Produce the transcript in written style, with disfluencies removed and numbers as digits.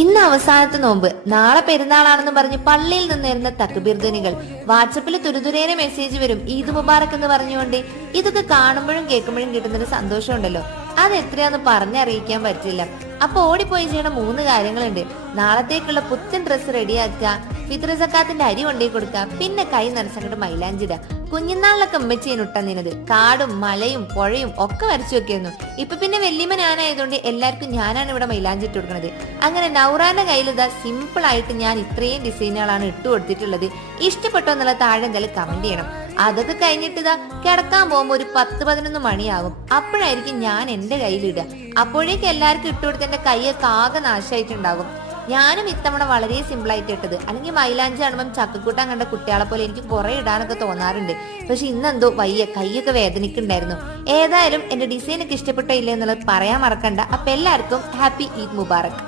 ഇന്ന് അവസാനത്തെ നോമ്പ്, നാളെ പെരുന്നാളാണെന്ന് പറഞ്ഞ് പള്ളിയിൽ നിന്നിരുന്ന തക്ബീർ ധ്വനികൾ. വാട്സപ്പിൽ തുരുതുരേനെ മെസ്സേജ് വരും, ഈദ് മുബാറക് എന്ന് പറഞ്ഞുകൊണ്ട്. ഇതൊക്കെ കാണുമ്പോഴും കേൾക്കുമ്പോഴും കിട്ടുന്നൊരു സന്തോഷം ഉണ്ടല്ലോ, അത് എത്രയാന്ന് പറഞ്ഞറിയിക്കാൻ പറ്റില്ല. അപ്പൊ ഓടിപ്പോയി ചെയ്യണ 3 കാര്യങ്ങളുണ്ട്. നാളത്തേക്കുള്ള പുത്തൻ ഡ്രസ്സ് റെഡിയാക്കുക, ഫിത്ർ സക്കാത്തിന്റെ അരി കൊണ്ടേ കൊടുക്കുക, പിന്നെ കൈ നിറച്ചങ്ങോട്ട് മൈലാഞ്ചിടുക. കുഞ്ഞിനാളിലൊക്കെ ഉമ്മച്ചേന് ഇട്ടന്നിനത് കാടും മലയും പുഴയും ഒക്കെ വരച്ചു വെക്കായിരുന്നു. ഇപ്പൊ പിന്നെ വല്യമ്മ ഞാനായതുകൊണ്ട് എല്ലാവർക്കും ഞാനാണ് ഇവിടെ മൈലാഞ്ചി ഇട്ട് കൊടുക്കുന്നത്. അങ്ങനെ നൗറാന്റെ കയ്യിൽ ഇതാ സിമ്പിൾ ആയിട്ട് ഞാൻ ഇത്രയും ഡിസൈനുകളാണ് ഇട്ട് കൊടുത്തിട്ടുള്ളത്. ഇഷ്ടപ്പെട്ടോ എന്നുള്ള താഴെ എന്തായാലും കമന്റ് ചെയ്യണം. അതൊക്കെ കഴിഞ്ഞിട്ട് ഇതാ കിടക്കാൻ പോകുമ്പോ ഒരു 10-11 മണിയാവും. അപ്പോഴായിരിക്കും ഞാൻ എന്റെ കയ്യിലിടുക. അപ്പോഴേക്കും എല്ലാവർക്കും ഇട്ട് കൊടുത്ത് എന്റെ കൈയൊക്കെ ആകെ നാശമായിട്ടുണ്ടാകും. ഞാനും ഇത്തവണ വളരെ സിമ്പിൾ ആയിട്ട് ഇട്ടത്. അല്ലെങ്കിൽ മൈലാഞ്ചി കാണുമ്പം ചക്കക്കൂട്ടാൻ കണ്ട കുട്ടികളെ പോലെ എനിക്ക് കുറെ ഇടാനൊക്കെ തോന്നാറുണ്ട്. പക്ഷെ ഇന്നെന്തോ വയ്യ, കൈയൊക്കെ വേദനിക്കുന്നുണ്ടായിരുന്നു. ഏതായാലും എന്റെ ഡിസൈനൊക്കെ ഇഷ്ടപ്പെട്ടോ ഇല്ല എന്നുള്ളത് പറയാൻ മറക്കണ്ട. അപ്പൊ എല്ലാവർക്കും ഹാപ്പി ഈദ് മുബാറക്.